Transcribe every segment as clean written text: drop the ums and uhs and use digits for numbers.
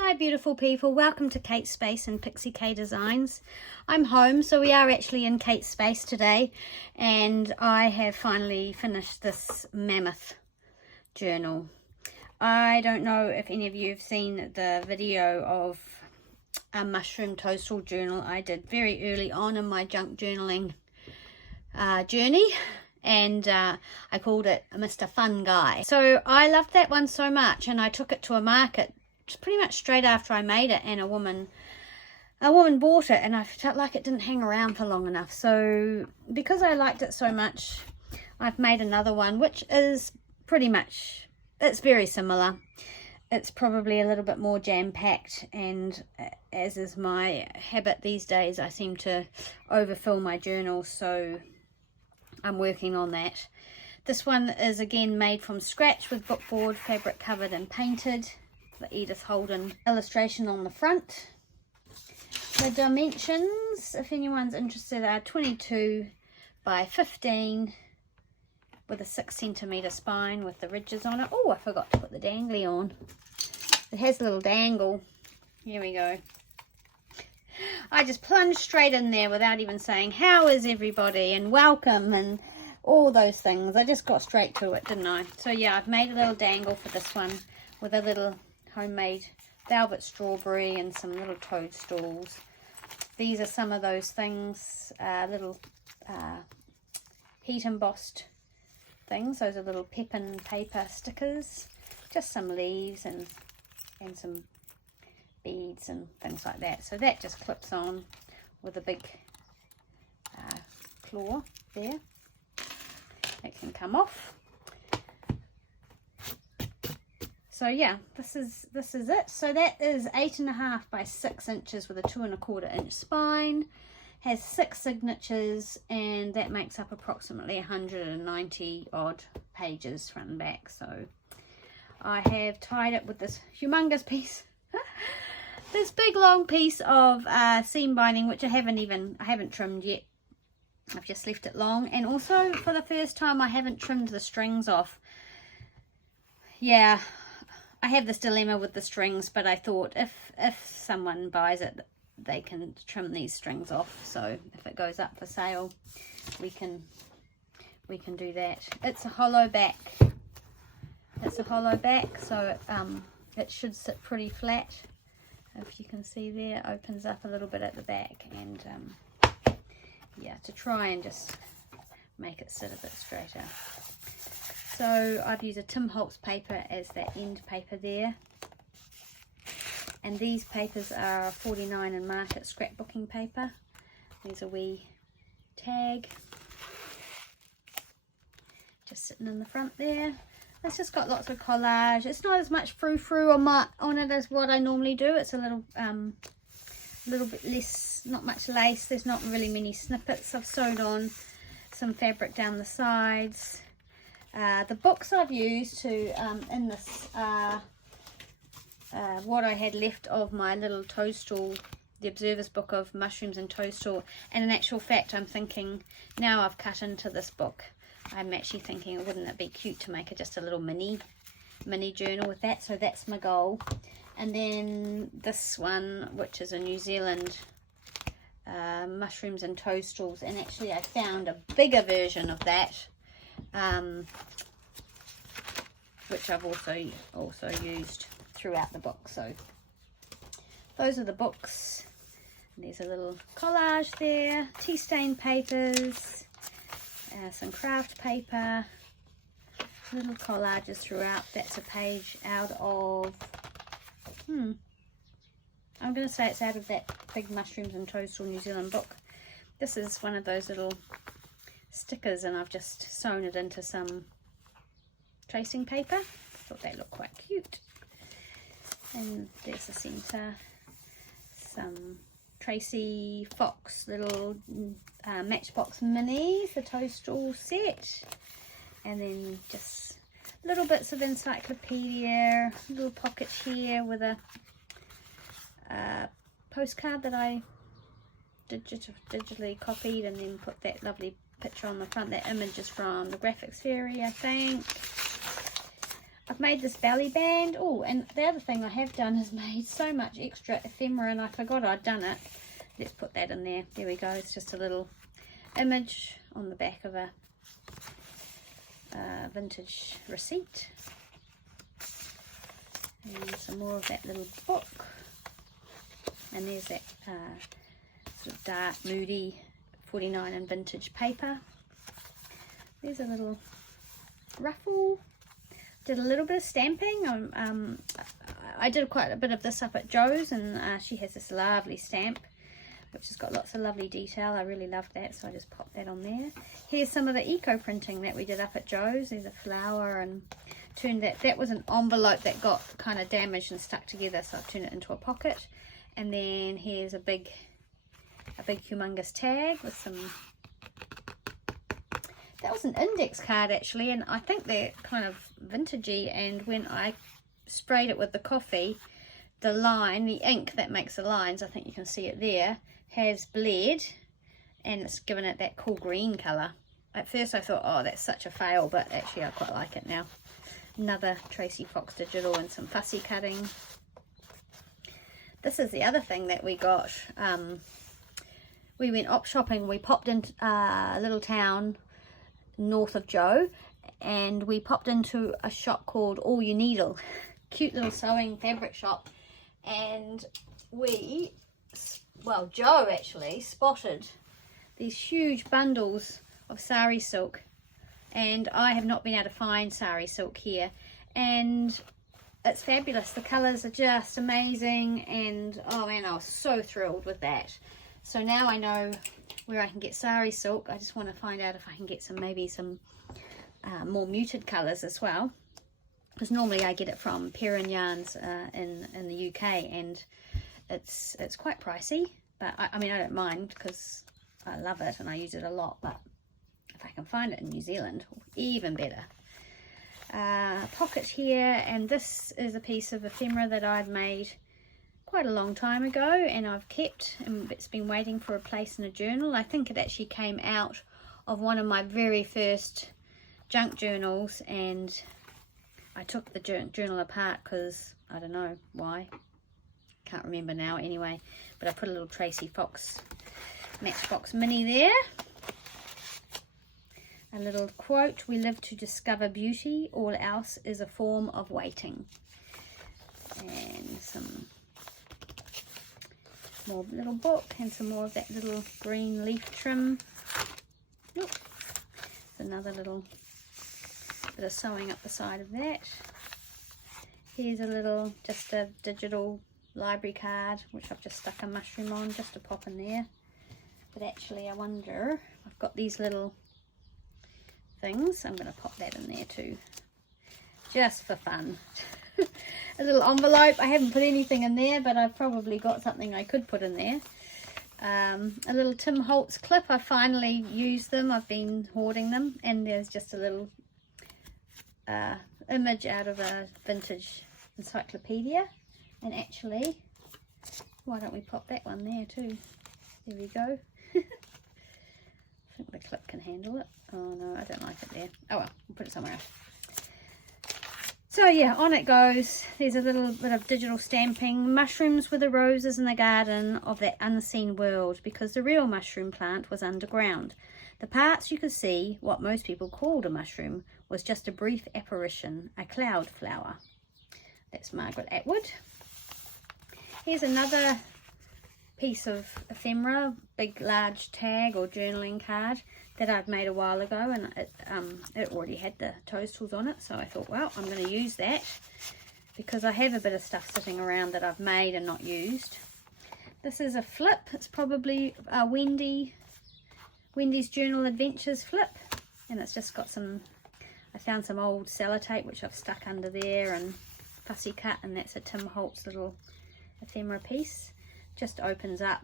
Hi beautiful people, welcome to Kate's Space and Pixie K Designs. I'm home, so we are actually in Kate's Space today, and I have finally finished this mammoth journal. I don't know if any of you have seen the video of a mushroom toadstool journal I did very early on in my junk journaling journey, and I called it Mr. Fungi. So I loved that one so much, and I took it to a market pretty much straight after I made it, and a woman bought it, and I felt like it didn't hang around for long enough. So because I liked it so much, I've made another one, which is pretty much, it's very similar. It's probably a little bit more jam-packed, and as is my habit these days, I seem to overfill my journal, so I'm working on that. This one is again made from scratch with bookboard, fabric covered and painted. The Edith Holden illustration on the front. The dimensions, if anyone's interested, are 22 by 15 with a 6cm spine with the ridges on it. Oh, I forgot to put the dangly on. It has a little dangle. Here we go. I just plunged straight in there without even saying, how is everybody and welcome and all those things. I just got straight to it, didn't I? So yeah, I've made a little dangle for this one with a little homemade velvet strawberry and some little toadstools. These are some of those things, little heat embossed things. Those are little Pepin paper stickers. Just some leaves and some beads and things like that. So that just clips on with a big claw there. It can come off. So yeah, this is it. So that is 8.5 by 6 inches with a 2 1/4 inch spine. Has 6 signatures, and that makes up approximately 190 odd pages front and back. So I have tied it with this humongous piece, this big long piece of seam binding, which I haven't trimmed yet. I've just left it long, and also for the first time I haven't trimmed the strings off. Yeah, I have this dilemma with the strings, but I thought if someone buys it, they can trim these strings off. So if it goes up for sale, we can do that. It's a hollow back. It's a hollow back, so it should sit pretty flat. If you can see there, it opens up a little bit at the back, and yeah, to try and just make it sit a bit straighter. So I've used a Tim Holtz paper as that end paper there. And these papers are 49 in market scrapbooking paper. There's a wee tag just sitting in the front there. It's just got lots of collage. It's not as much frou-frou on it as what I normally do. It's a little bit less, not much lace. There's not really many snippets. I've sewed on some fabric down the sides. The books I've used to in this are what I had left of my little toadstool, the Observer's book of mushrooms and toadstool. And in actual fact, I'm thinking, now I've cut into this book, I'm actually thinking, wouldn't it be cute to make it just a little mini journal with that? So that's my goal. And then this one, which is a New Zealand mushrooms and toadstools, and actually I found a bigger version of that, which I've also used throughout the book. So those are the books. And there's a little collage there, tea stain papers, some craft paper, little collages throughout. That's a page out of I'm going to say it's out of that big Mushrooms and Toadstool New Zealand book. This is one of those little stickers, and I've just sewn it into some tracing paper. Thought they looked quite cute. And there's the centre, some Tracy Fox little Matchbox Minis, the Toadstool set, and then just little bits of encyclopedia, little pockets here with a postcard that I digitally copied and then put that lovely picture on the front. That image is from the Graphics Fairy, I think. I've made this belly band. Oh, and the other thing I have done is made so much extra ephemera, and I forgot I'd done it. Let's put that in there. There we go. It's just a little image on the back of a vintage receipt. And some more of that little book. And there's that sort of dark, moody 49 in vintage paper. There's a little ruffle. Did a little bit of stamping. I did quite a bit of this up at Joe's, and she has this lovely stamp which has got lots of lovely detail. I really love that, so I just popped that on there. Here's some of the eco printing that we did up at Joe's. There's a flower, and turned that was an envelope that got kind of damaged and stuck together, so I've turned it into a pocket. And then here's a big humongous tag with some, that was an index card actually, and I think they're kind of vintagey, and when I sprayed it with the coffee, the line, the ink that makes the lines, I think you can see it there, has bled, and it's given it that cool green colour. At first I thought, oh, that's such a fail, but actually I quite like it now. Another Tracy Fox digital and some fussy cutting. This is the other thing that we got. We went op shopping. We popped into a little town north of Joe, and we popped into a shop called All You Needle. Cute little sewing fabric shop. And we, well, Joe actually spotted these huge bundles of sari silk, and I have not been able to find sari silk here, and it's fabulous. The colours are just amazing, and oh man, I was so thrilled with that. So now I know where I can get sari silk. I just want to find out if I can get some, maybe some more muted colours as well, because normally I get it from Perrin Yarns in the UK, and it's quite pricey, but I mean I don't mind because I love it and I use it a lot. But if I can find it in New Zealand, even better. Pocket here, and this is a piece of ephemera that I'd made quite a long time ago, and I've kept, and it's been waiting for a place in a journal. I think it actually came out of one of my very first junk journals, and I took the journal apart because I don't know why, can't remember now anyway, but I put a little Tracy Fox Matchbox Mini there. A little quote, "We live to discover beauty, all else is a form of waiting." And some more little book, and some more of that little green leaf trim. Look, there's another little bit of sewing up the side of that. Here's a little, just a digital library card, which I've just stuck a mushroom on just to pop in there. But actually I wonder, I've got these little things, I'm going to pop that in there too, just for fun. A little envelope. I haven't put anything in there, but I've probably got something I could put in there. A little Tim Holtz clip. I finally used them. I've been hoarding them, and there's just a little image out of a vintage encyclopedia. And actually, why don't we pop that one there too? There we go. I think the clip can handle it. Oh no, I don't like it there. Oh well, we'll put it somewhere else. So yeah, on it goes. There's a little bit of digital stamping. Mushrooms were the roses in the garden of that unseen world, because the real mushroom plant was underground. The parts you could see, what most people called a mushroom, was just a brief apparition, a cloud flower. That's Margaret Atwood. Here's another piece of ephemera, big large tag or journaling card that I'd made a while ago, and it already had the toadstools on it, so I thought, well, I'm going to use that because I have a bit of stuff sitting around that I've made and not used. This is a flip. It's probably a Wendy's Journal Adventures flip, and it's just got some, I found some old sellotape which I've stuck under there, and fussy cut, and that's a Tim Holtz little ephemera piece. Just opens up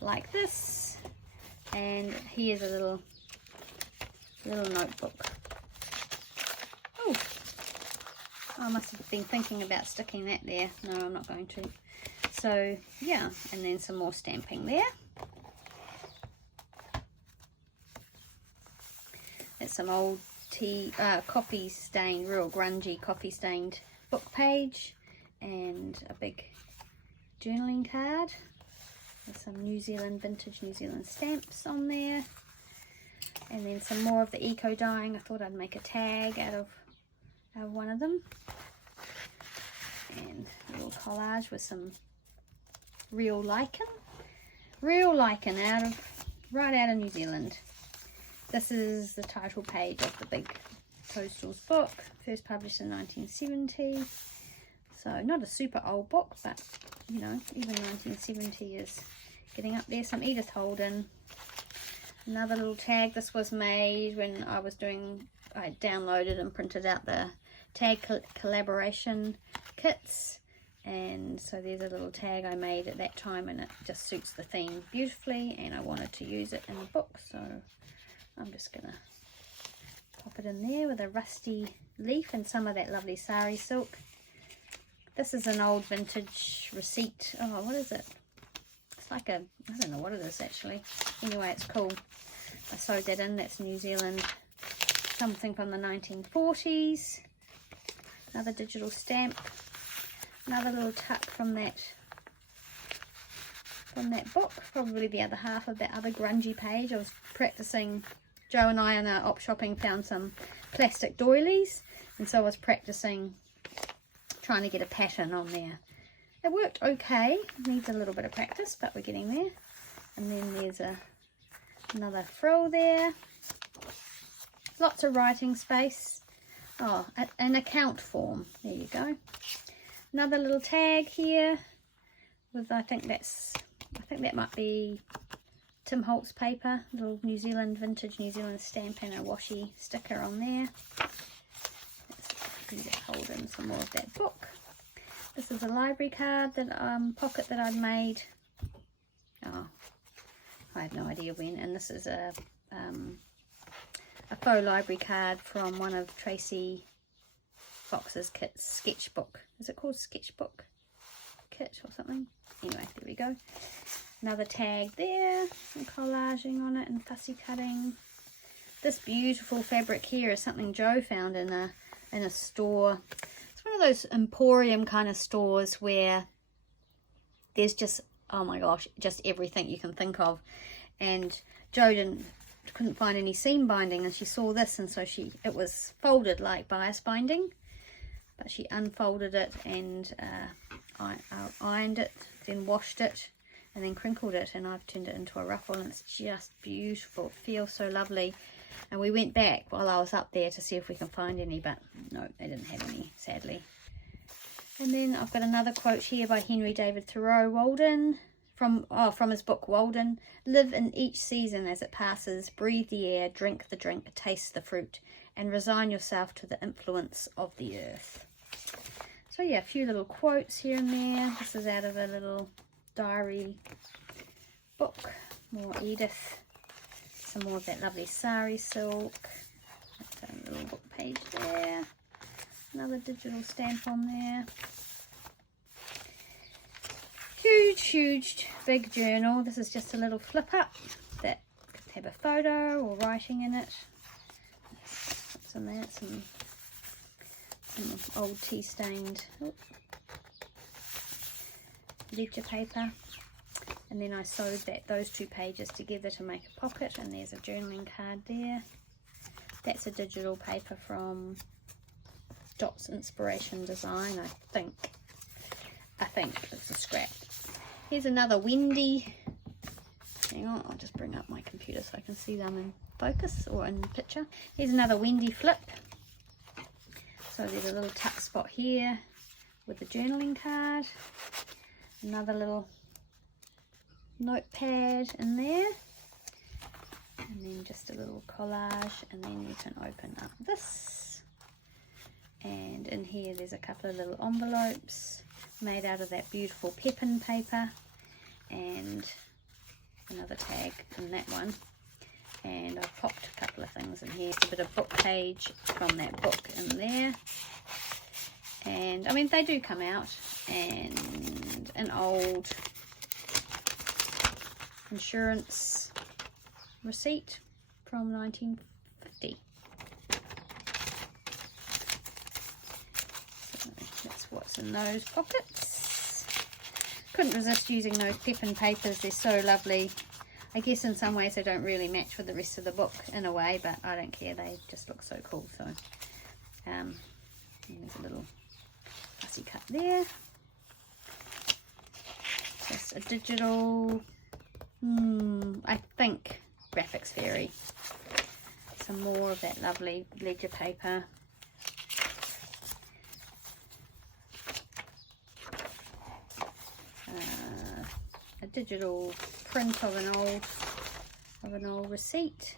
like this, and here's a little notebook. Oh, I must have been thinking about sticking that there. No, I'm not going to. So yeah, and then some more stamping there. That's some old coffee stained, real grungy coffee stained book page, and a big journaling card with some vintage New Zealand stamps on there, and then some more of the eco dyeing. I thought I'd make a tag out of one of them, and a little collage with some real lichen right out of New Zealand. This is the title page of the big Toadstools book, first published in 1970. So not a super old book, but you know, even 1970 is getting up there. Some Edith Holden. Another little tag. This was made when I downloaded and printed out the tag collaboration kits, and so there's a little tag I made at that time, and it just suits the theme beautifully, and I wanted to use it in the book, so I'm just gonna pop it in there with a rusty leaf and some of that lovely sari silk. This is an old vintage receipt. Oh, what is it? It's like I don't know what it is actually. Anyway, it's cool. I sewed that in. That's New Zealand, something from the 1940s. Another digital stamp. Another little tuck from that book. Probably the other half of that other grungy page. I was practicing. Joe and I in our op shopping found some plastic doilies, and so I was practicing trying to get a pattern on there. It worked okay. Needs a little bit of practice, but we're getting there. And then there's another frill there. Lots of writing space. Oh, an account form. There you go. Another little tag here with I think that might be Tim Holtz paper. Little vintage New Zealand stamp and a washi sticker on there. Let's hold in some more of that book. This is a library card pocket that I'd made. Oh, I have no idea when. And this is a faux library card from one of Tracy Fox's kits, sketchbook. Is it called sketchbook kit or something? Anyway, there we go. Another tag there, some collaging on it and fussy cutting. This beautiful fabric here is something Joe found in a store. It's one of those emporium kind of stores where there's just, oh my gosh, just everything you can think of. And Joe couldn't find any seam binding, and she saw this, and so it was folded like bias binding, but she unfolded it and ironed it, then washed it, and then crinkled it, and I've turned it into a ruffle, and it's just beautiful. It feels so lovely. And we went back while I was up there to see if we can find any, but no, they didn't have any, sadly. And then I've got another quote here by Henry David Thoreau Walden from his book Walden. Live in each season as it passes, breathe the air, drink the drink, taste the fruit, and resign yourself to the influence of the earth. So yeah, a few little quotes here and there. This is out of a little diary book. More Edith. Some more of that lovely sari silk. That's a little book page there. Another digital stamp on there. Huge, big journal. This is just a little flip up that could have a photo or writing in it. What's in there? Some old tea stained ledger paper. And then I sewed those two pages together to make a pocket, and there's a journaling card there. That's a digital paper from Dot's Inspiration Design, I think it's a scrap. Here's another Wendy. Hang on, I'll just bring up my computer so I can see them in focus or in picture. Here's another Wendy flip. So there's a little tuck spot here with the journaling card. Another little notepad in there, and then just a little collage, and then you can open up this, and in here there's a couple of little envelopes made out of that beautiful Pepin paper, and another tag in that one, and I've popped a couple of things in here. Just a bit of book page from that book in there, and I mean they do come out, and an old insurance receipt from 1950. in those pockets. Couldn't resist using those Pepin papers, they're so lovely. I guess in some ways they don't really match with the rest of the book in a way, but I don't care, they just look so cool. So there's a little fussy cut there. Just a digital, I think, graphics fairy. Some more of that lovely ledger paper. A digital print of an old receipt.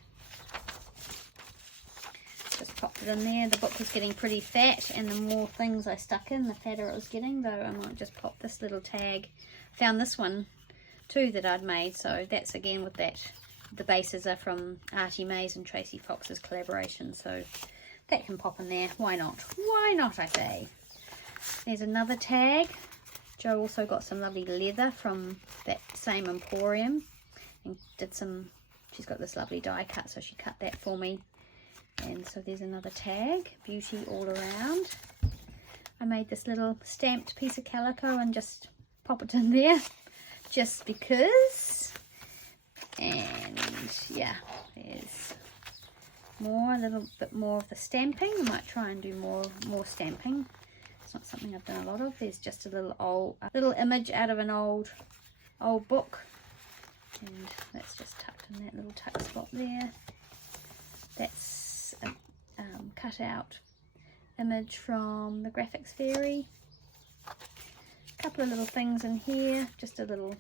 Just popped it in there. The book was getting pretty fat, and the more things I stuck in, the fatter it was getting. Though I might just pop this little tag. Found this one too that I'd made, so that's again with that. The bases are from Artie Mays and Tracy Fox's collaboration, so that can pop in there. Why not? Why not, I say. There's another tag. Jo also got some lovely leather from that same emporium and did some, she's got this lovely die cut, so she cut that for me. And so there's another tag, beauty all around. I made this little stamped piece of calico and just pop it in there just because. And yeah, there's more, a little bit more of the stamping. I might try and do more stamping. It's not something I've done a lot of. There's just a little image out of an old book, and that's just tucked in that little tuck spot there. That's a cut out image from the Graphics Fairy. A couple of little things in here, just a little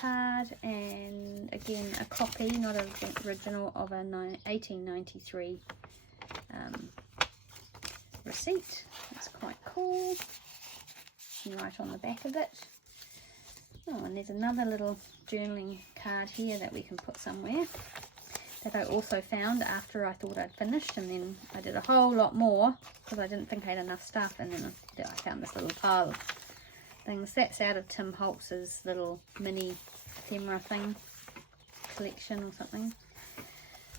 card, and again a copy, not an original, of a 1893 receipt. That's quite cool. And right on the back of it. Oh, and there's another little journaling card here that we can put somewhere, that I also found after I thought I'd finished, and then I did a whole lot more because I didn't think I had enough stuff, and then I found this little pile of things. That's out of Tim Holtz's little mini ephemera thing collection or something.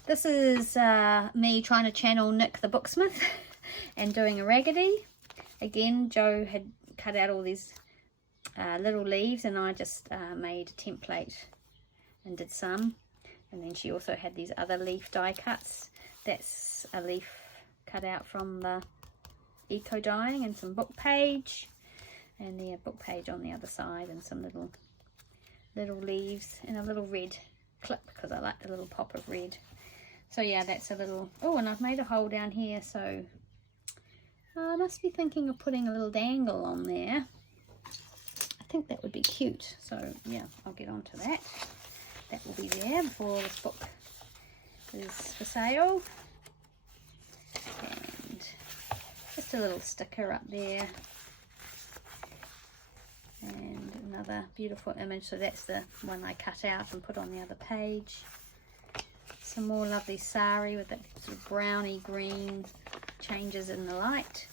This is me trying to channel Nick the Booksmith and doing a raggedy. Again, Jo had cut out all these little leaves, and I just made a template and did some. And then she also had these other leaf die cuts. That's a leaf cut out from the eco dyeing, and some book page, and the book page on the other side, and some little leaves, and a little red clip because I like the little pop of red. So yeah, that's a little, oh, and I've made a hole down here, so I must be thinking of putting a little dangle on there. I think that would be cute, so yeah, I'll get on to that. That will be there before this book is for sale. And just a little sticker up there, and another beautiful image. So that's the one I cut out and put on the other page. Some more lovely sari with that sort of browny green changes in the light.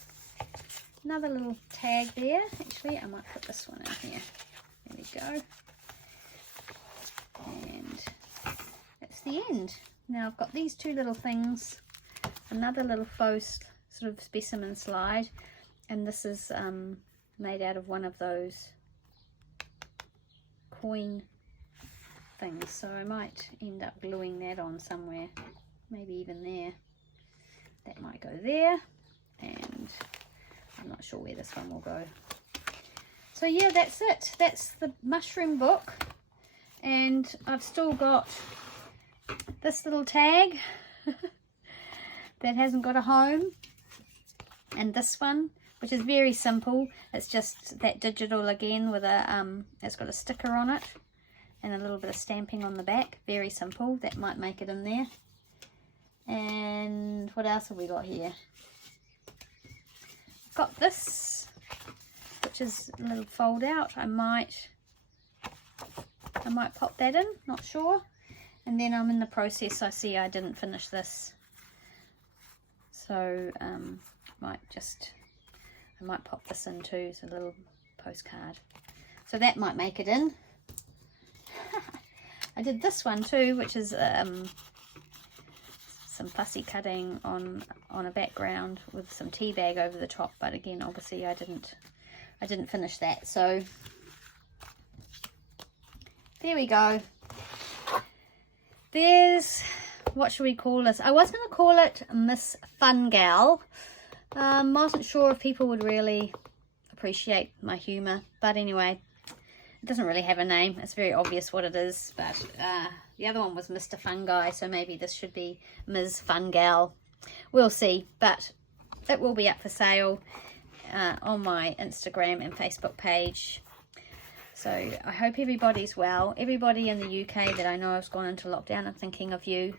Another little tag there. Actually, I might put this one in here. There we go. And that's the end. Now I've got these two little things, another little faux sort of specimen slide, and this is made out of one of those coin things, so I might end up gluing that on somewhere, maybe even there. That might go there, and I'm not sure where this one will go. So yeah, that's it. That's the mushroom book. And I've still got this little tag that hasn't got a home, and this one, which is very simple. It's just that digital again with a it's got a sticker on it and a little bit of stamping on the back. Very simple. That might make it in there. And what else have we got here? Got this, which is a little fold out. I might pop that in, not sure. And then I'm in the process, I see I didn't finish this, so I might pop this in too. It's a little postcard, so that might make it in. some fussy cutting on a background with some tea bag over the top, but again, obviously I didn't finish that. So there we go. There's, what should we call this? I was going to call it Miss Fun Gal. Wasn't sure if people would really appreciate my humour, but anyway, it doesn't really have a name. It's very obvious what it is, but the other one was Mr. Fungi, so maybe this should be Ms. Fun Gal. We'll see, but it will be up for sale on my Instagram and Facebook page. So I hope everybody's well. Everybody in the UK that I know has gone into lockdown, I'm thinking of you.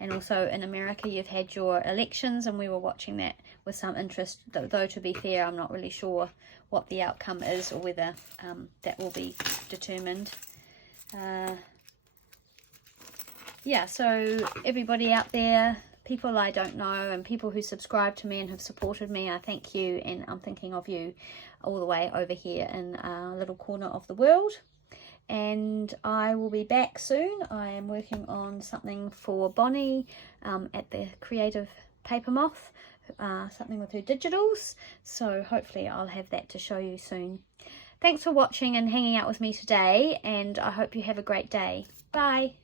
And also in America, you've had your elections, and we were watching that with some interest. Though to be fair, I'm not really sure what the outcome is, or whether that will be determined. Yeah, so everybody out there, people I don't know, and people who subscribe to me and have supported me, I thank you, and I'm thinking of you all the way over here in a little corner of the world. And I will be back soon. I am working on something for Bonnie at the Creative Paper Moth, something with her digitals, so hopefully I'll have that to show you soon. Thanks for watching and hanging out with me today, and I hope you have a great day. Bye.